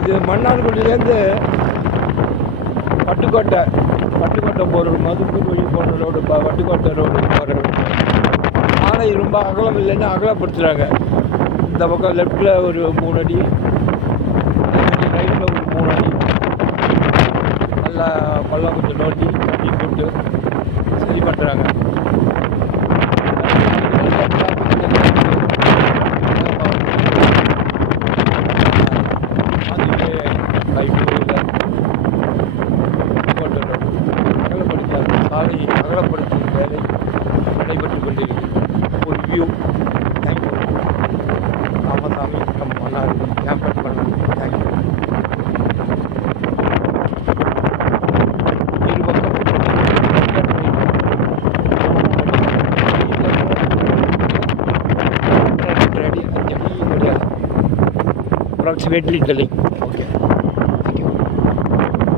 இது மன்னார்குடியிலேருந்து பட்டுக்கோட்டை போகிற மதுக்கூர் வழி போகிற ரோடு வட்டுக்கோட்டை ரோடு போகிற ரோடு சாலை ரொம்ப அகலம் இல்லைன்னு அகலப்படுத்துகிறாங்க. இந்த பக்கம் லெஃப்டில் ஒரு 3 அடி, ரைட்டில் ஒரு 3 அடி நல்லா பள்ளம் கொஞ்சம் நோண்டி போட்டு சரி பண்ணுறாங்க. சாலை அகலப்படுத்தும் வேலை நடைபெற்றுக் கொண்டிருக்கிறது. ஒரு view. Thank you. Ramasamy from Mannargudi, gambit Mannargudi. Thank you. Approximately telling. Okay.